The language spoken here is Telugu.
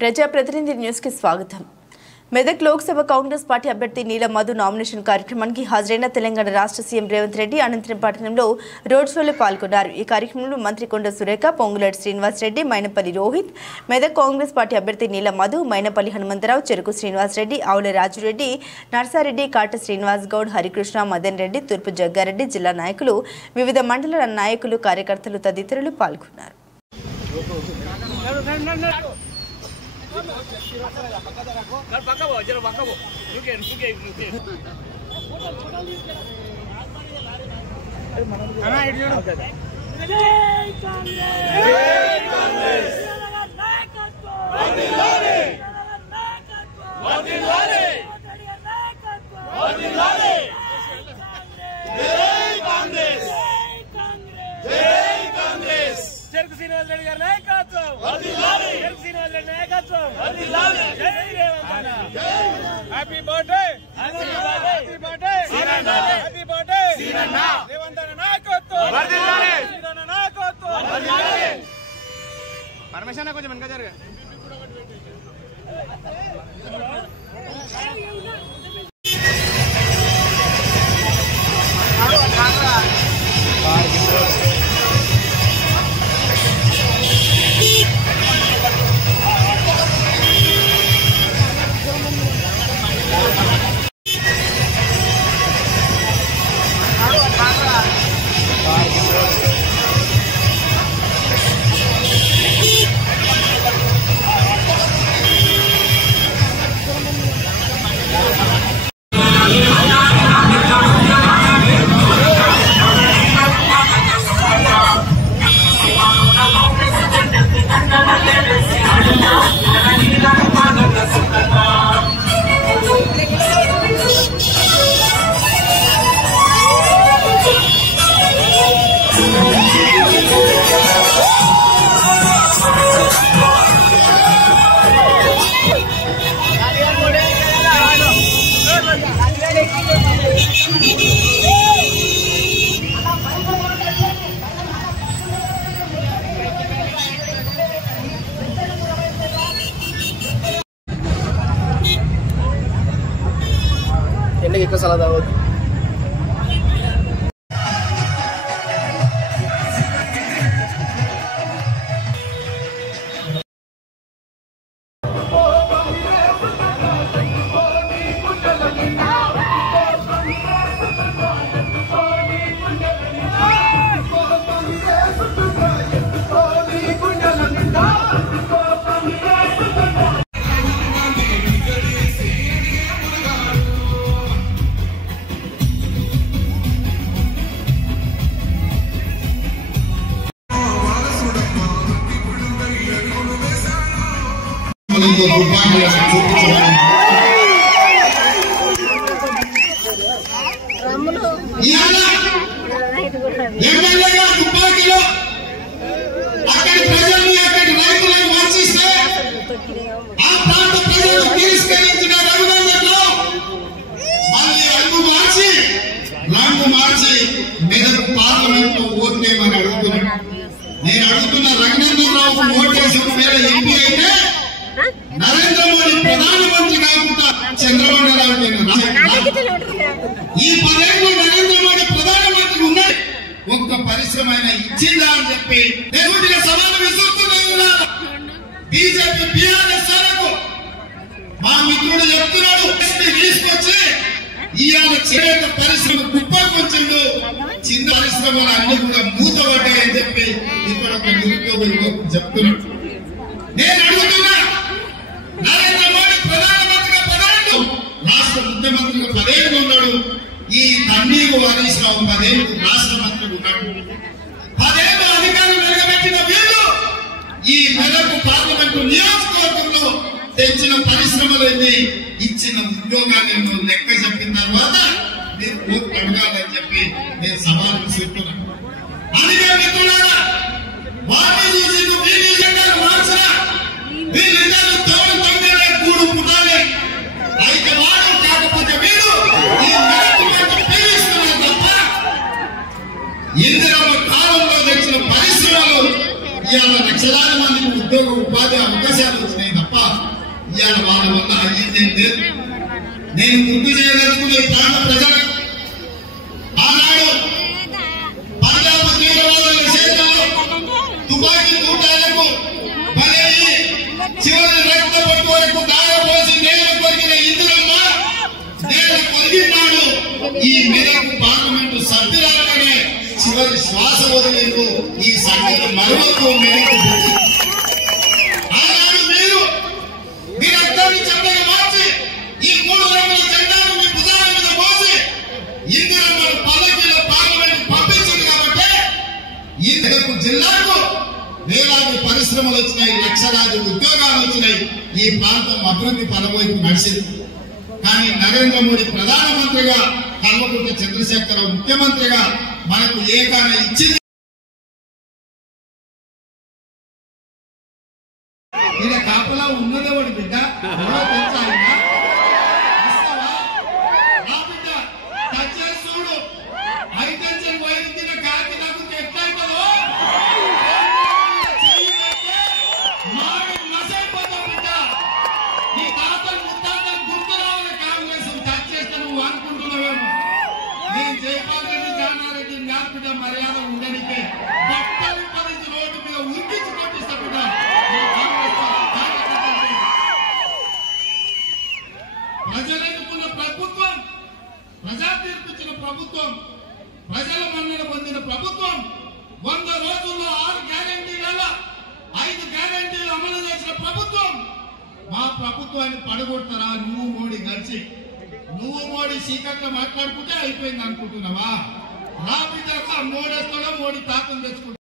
ప్రజాప్రతినిధి న్యూస్ కి స్వాగతం. మెదక్ లోక్సభ కాంగ్రెస్ పార్టీ అభ్యర్థి నీలం మధు నామినేషన్ కార్యక్రమానికి హాజరైన తెలంగాణ రాష్ట్ర సీఎం రేవంత్ రెడ్డి అనంతరం పట్టణంలో రోడ్ షోలో పాల్గొన్నారు. ఈ కార్యక్రమంలో మంత్రి కొండ సురేఖ, పొంగులేటి శ్రీనివాస్ రెడ్డి, మైనపల్లి రోహిత్, మెదక్ కాంగ్రెస్ పార్టీ అభ్యర్థి నీలం మధు, మైనపల్లి హనుమంతరావు, చెరుకు శ్రీనివాస్ రెడ్డి, ఆవుల రాజురెడ్డి, నర్సారెడ్డి, కాట శ్రీనివాస్ గౌడ్, హరికృష్ణ, మదన్ రెడ్డి, తూర్పు జగ్గారెడ్డి, జిల్లా నాయకులు, వివిధ మండల నాయకులు, కార్యకర్తలు తదితరులు పాల్గొన్నారు. Happy birthday! Happy birthday! Happy birthday! Revantana Nayakatvam! Vardilale! Sirana Nayakatvam! Vardilale! Parmeshana konచెం వెనక జరగ. ఎక్కువ సలహా తాగొద్దు. నేను అడుగుతున్న రంగనాథరావు ఓటు చేసిన వేళ ఎంపీ అయితే నరేంద్ర మోడీ ప్రధానమంత్రి కాకుండా చంద్రబాబు నాయుడు ఈ 10 ఏళ్ళు నరేంద్ర మోడీ ప్రధానమంత్రి ఉన్నాడు, ఒక్క పరిశ్రమ అయినా ఇచ్చిందా అని చెప్పి నేను సవాలు విసురుతున్నా. బీజేపీ బీఆర్ఎస్ మా మిత్రుడు చెప్తున్నాడు, తీసుకొచ్చి ఇవాళ చేత పరిశ్రమ కుప్పకొచ్చిండు, చిన్న పరిశ్రమలు అన్ని కూడా మూతపడ్డాయని చెప్పి ఇక్కడ ఒక నిరుద్యోగ యువకుడు చెప్తున్నాడు. నేను అడుగుతున్నా, నరేంద్ర మోడీ ప్రధానమంత్రిగా 10 రాష్ట్ర ముఖ్యమంత్రిగా 10 ఉన్నాడు. ఈ తన్నీరు హరీష్ రావు 10 రాష్ట్ర మంత్రులు ఉన్నాడు. 10 అధికారులు నిలబెట్టిన వీళ్ళు ఈ మెదక్ పార్లమెంటు నియోజకవర్గంలో తెచ్చిన పరిశ్రమలన్నీ ఇచ్చిన ఉద్యోగాలను లెక్క చెప్పిన తర్వాత మీరు ఓట్లు అడగాలని చెప్పి నేను సవాలు విసురుతున్నాను. అందుకే మిత్రులారా, వారిని చూసి వీళ్ళు జెండాలు మార్చిన వీళ్ళిద్దరు తోడు తొందరగా కూడు పుట్టాలి. అయితే వాడు కాకపోతే వీడు ఈ మెదక్ పీడిస్తున్నారు తప్ప ఇందిరమ్మ కాలంలో తెచ్చిన పరిశ్రమలు ఇవాళ లక్షలాది మందికి ఉద్యోగ ఉపాధి అవకాశాలు వచ్చినాయి తప్ప ఇవాళ వాళ్ళ వల్ల అయ్యింది లేదు. నేను గుర్తు చేయదలుచుకునే ప్రాణ ప్రజలకు ఆనాడు పంజాబ్ తీవ్రవాదుల చేతుల్లో తుపాకీ తూటాలకు బలయ్యి చివరి రక్త పట్టు వరకు దారపోసి నేల కొరికిన ఇంద్రమ్మ నేల కొరిగినాడు. ఈ మేరకు పార్లమెంటు సభ్యురాలనే చివరి శ్వాస వదిలేందు ఈ సంగతి మరొక మేరకు ఆనాడు మీరందరినీ చెడ్డగా మార్చి ఈ 3 రంగుల జెండాను మీ భుజాల మీద మోసి ఇందిరమ్మ పల్లకిలో పార్లమెంట్ పంపించింది. కాబట్టి ఈ జిల్లాకు వేలాది పరిశ్రమలు వచ్చినాయి, లక్షలాది ఉద్యోగాలు వచ్చినాయి. ఈ ప్రాంతం అభివృద్ధి పరవైపు నడిచింది. కానీ నరేంద్ర మోడీ ప్రధానమంత్రిగా, కల్వకుంట్ల చంద్రశేఖరరావు ముఖ్యమంత్రిగా మనకు ఏకాన ఇచ్చింది. ఈయన కాపలా ఉన్నదేవాడు బిడ్డ తెలుసా? ఆయన బిడ్డ చూడు హైటెన్షన్ వైద్యుల కాకి నాకు ఎట్లయితుందో మసైపోతావు బిడ్డ. నీ తాతలు ముత్తాతలు గుర్తు రావాలి. కాంగ్రెస్ టచ్ చేస్తే నువ్వు అనుకుంటున్నావేమో. నేను జయపాల్ రెడ్డి జానారెడ్డి బిడ్డ మర్యాద ఉండనికే బట్టలు పరిచి రోడ్డు మీద ఉరికించి కొట్టిస్తా బిడ్డ. ప్రజలెన్నుకున్న ప్రభుత్వం, ప్రజా తీర్పిచ్చిన ప్రభుత్వం, ప్రజల మన్నన పొందిన ప్రభుత్వం 100 రోజుల్లో 6 గ్యారెంటీలలో 5 గ్యారెంటీలు అమలు చేసిన ప్రభుత్వం. మా ప్రభుత్వాన్ని పడగొడతారా నువ్వు మోడీ కలిసి? నువ్వు మోడీ సీకట్లో మాట్లాడుకుంటే అయిపోయింది అనుకుంటున్నావా? నా బిడ్డ మోడేస్తాడో మోడీ తాతం తెచ్చుకుంటా.